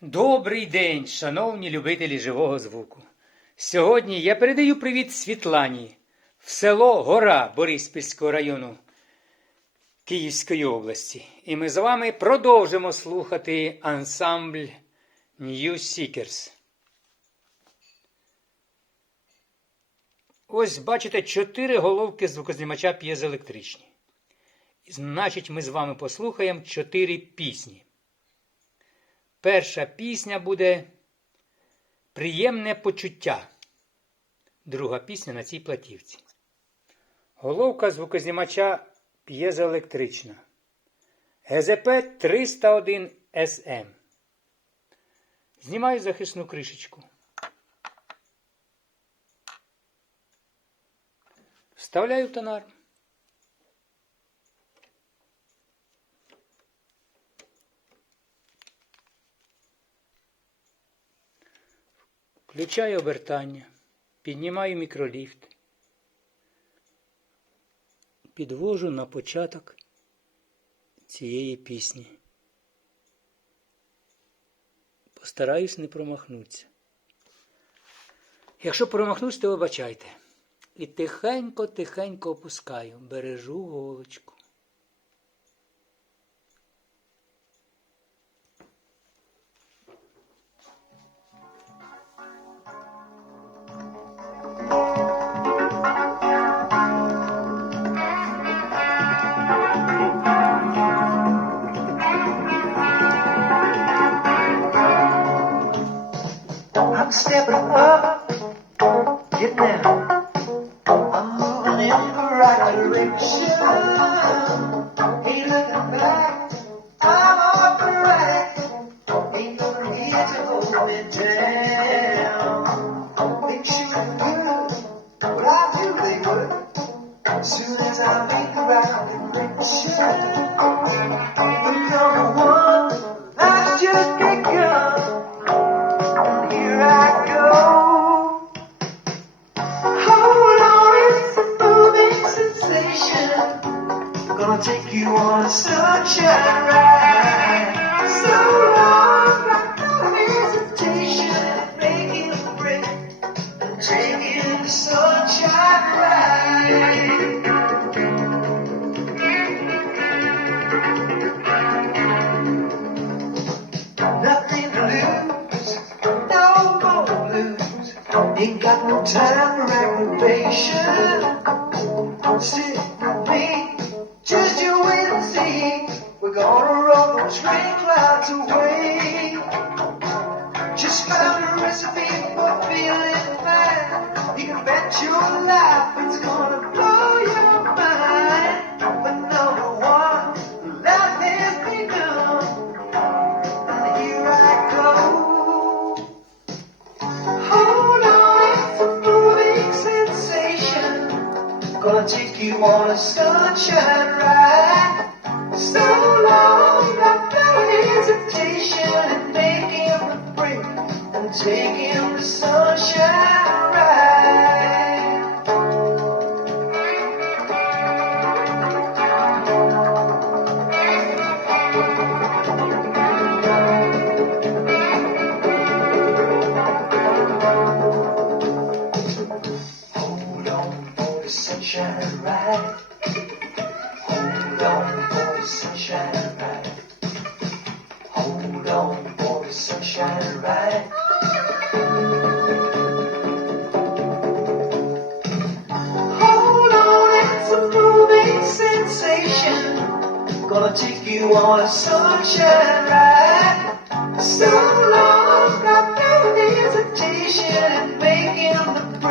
Добрий день, шановні любителі живого звуку. Сьогодні я передаю привіт Світлані в село Гора Бориспільського району Київської області. І ми з вами продовжимо слухати ансамбль New Seekers. Ось бачите чотири головки звукознімача п'єзоелектричні. Значить, ми з вами послухаємо чотири пісні. Перша пісня буде Приємне почуття. Друга пісня на цій платівці. Головка звукознімача п'єзоелектрична. ГЗП 301 СМ. Знімаю захисну кришечку. Вставляю в тонар. Включаю обертання, піднімаю мікроліфт, підвожу на початок цієї пісні. Постараюсь не промахнутися. Якщо промахнусь, то вибачайте. І тихенько-тихенько опускаю, бережу голочку. Stepping up, get down. I'm moving in the right direction. Ain't got no time for aggravation.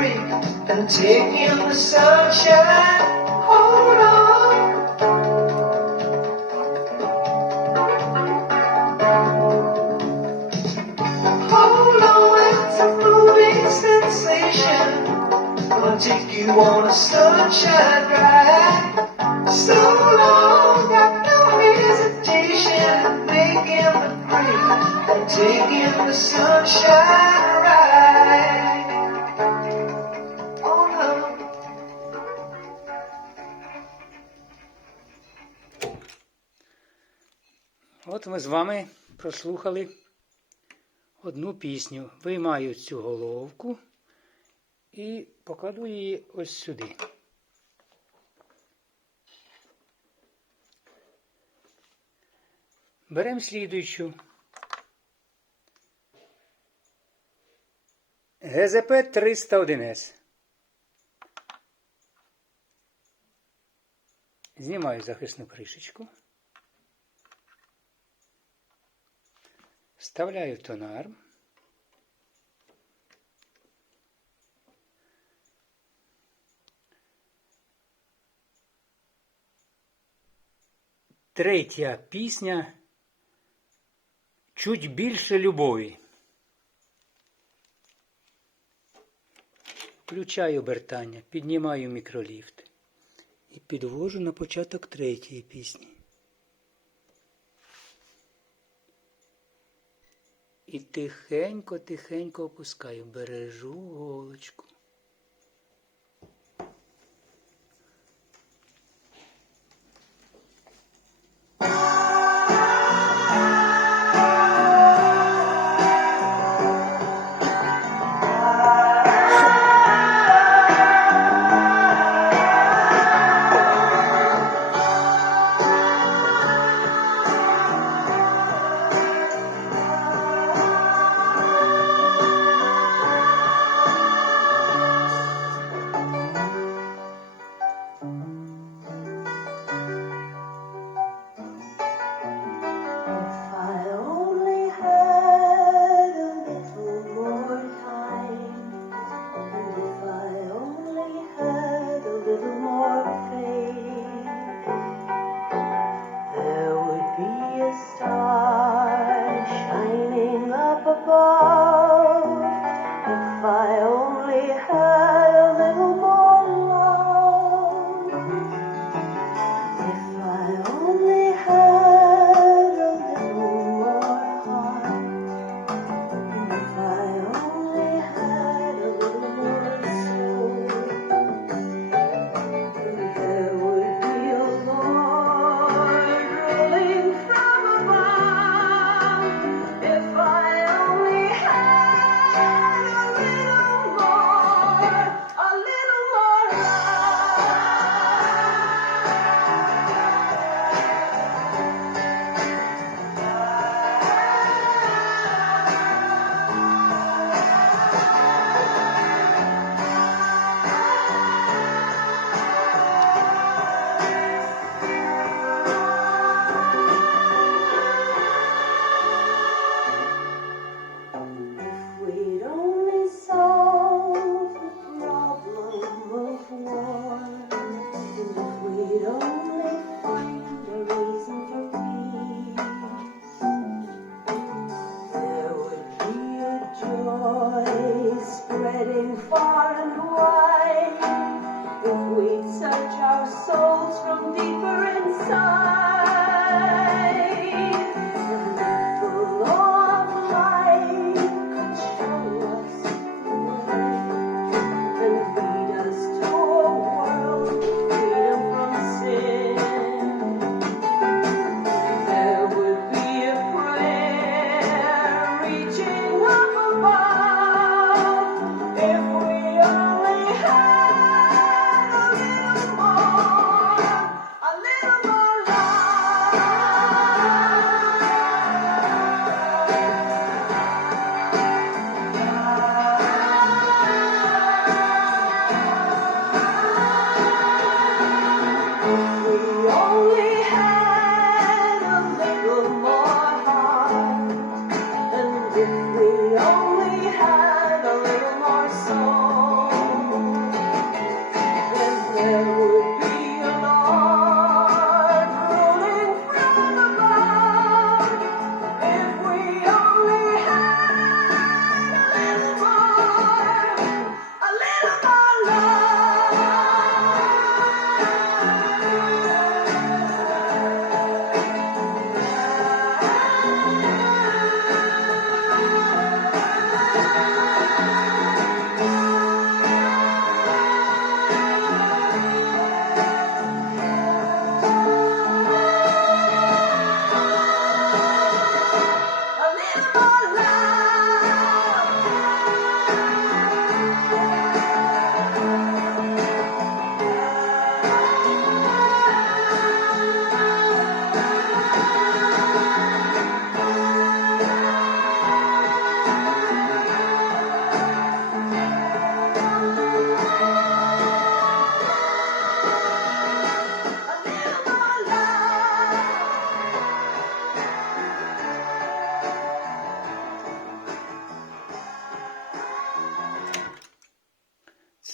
Making the break and taking the sunshine. Hold on. Hold on, it's a moving sensation. Gonna take you on a sunshine ride. So long, got no hesitation in making the break and taking the sunshine ride. От ми з вами прослухали одну пісню. Виймаю цю головку і покладу її ось сюди. Беремо слідуючу. ГЗП 301С. Знімаю захисну кришечку. Вставляю тонар. Третя пісня чуть більше любові. Включаю обертання, піднімаю мікроліфт і підвожу на початок третьої пісні. і тихенько-тихенько опускаю, бережу голочку.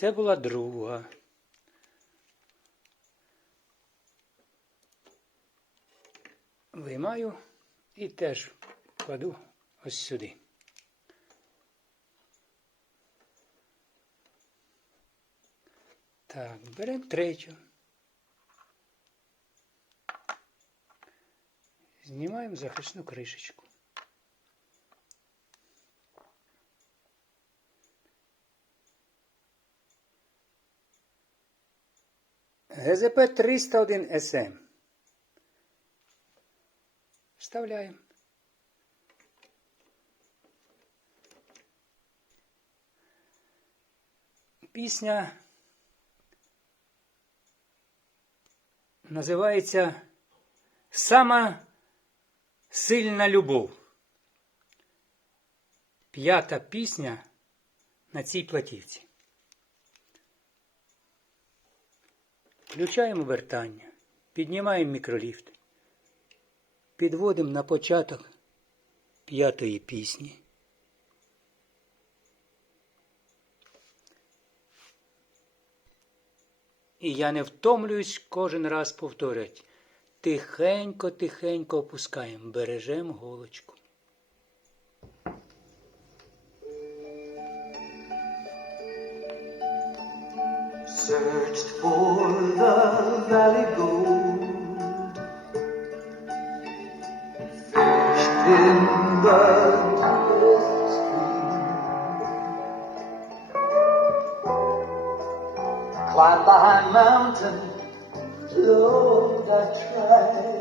Це була друга. Виймаю і теж кладу ось сюди. Так, беремо третю. Знімаємо захисну кришечку. ГЗП 301 СМ. Вставляємо. Пісня називається Сама сильна любов. П'ята пісня на цій платівці. Включаємо вертання, піднімаємо мікроліфт, підводимо на початок п'ятої пісні. І я не втомлююсь кожен раз повторювати. Тихенько, тихенько опускаємо, бережемо голочку. Searched for the valley gold. Fished in the deepest stream. Climbed the high mountain. Lord, I tried.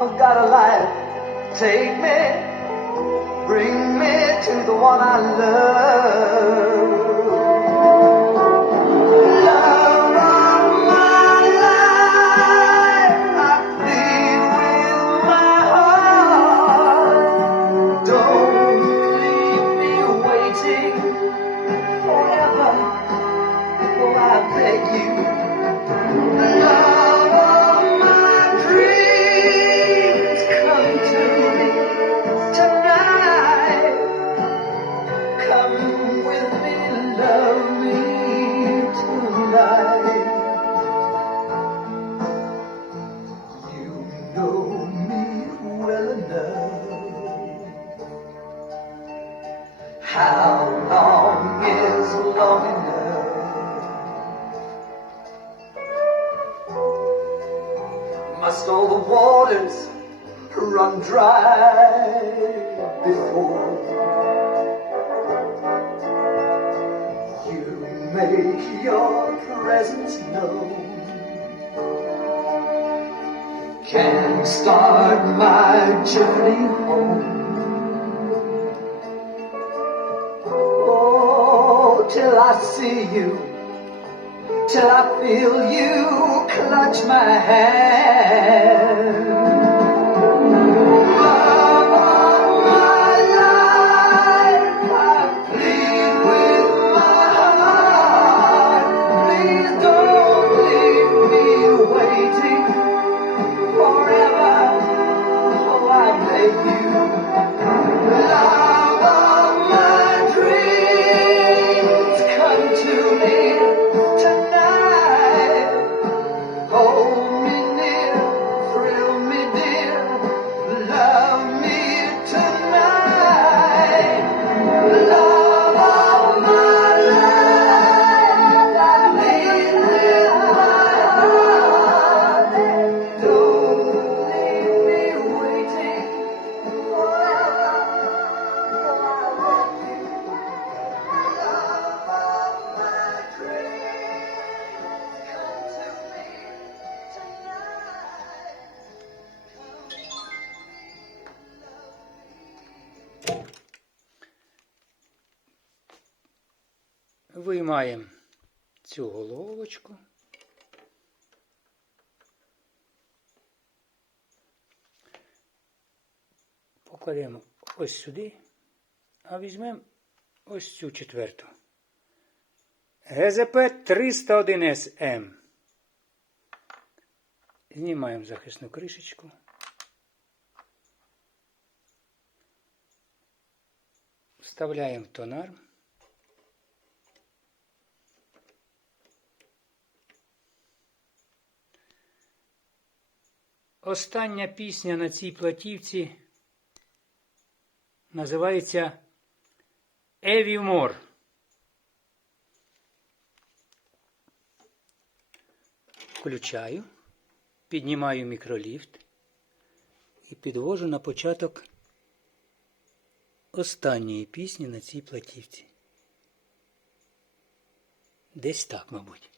I've got a life, take me, bring me to the one I love. How long is long enough? Must all the waters run dry before you make your presence known? Can start my journey till I see you, till I feel you clutch my hand. Виймаємо цю головочку. Покладемо ось сюди, А візьмемо ось цю четверту. ГЗП 301 СМ. Знімаємо захисну кришечку. Вставляємо тонар. Остання пісня на цій платівці називається Еві Мор. Включаю, піднімаю мікроліфт і підвожу на початок останньої пісні на цій платівці. Десь так, мабуть.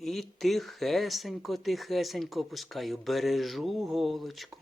І тихесенько, тихесенько опускаю, бережу голочку.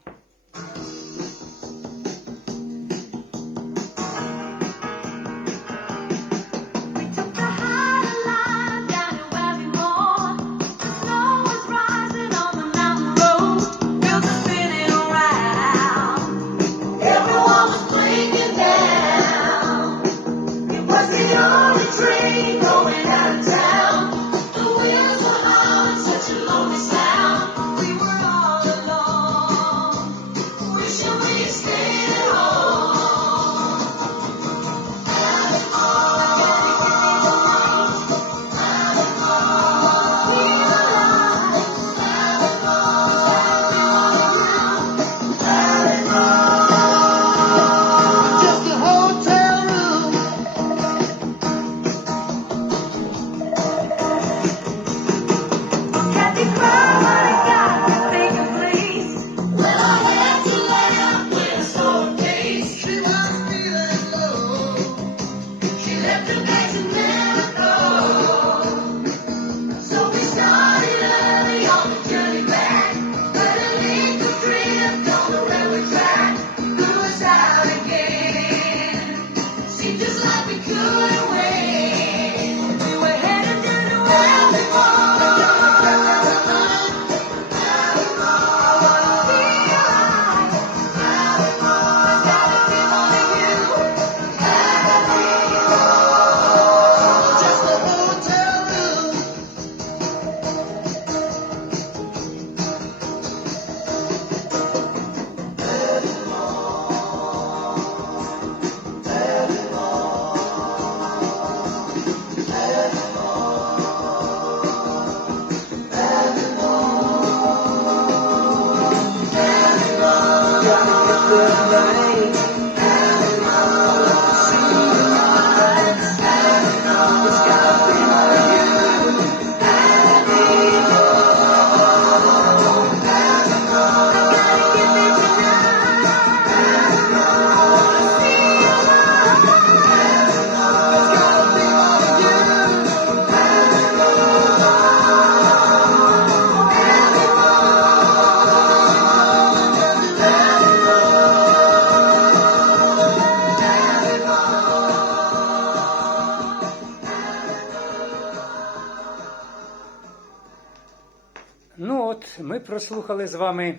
Прослухали з вами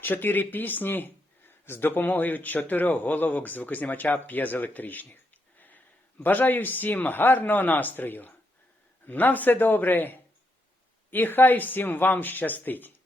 чотири пісні з допомогою чотирьох головок звукознімача п'єзоелектричних. Бажаю всім гарного настрою. На все добре і хай всім вам щастить!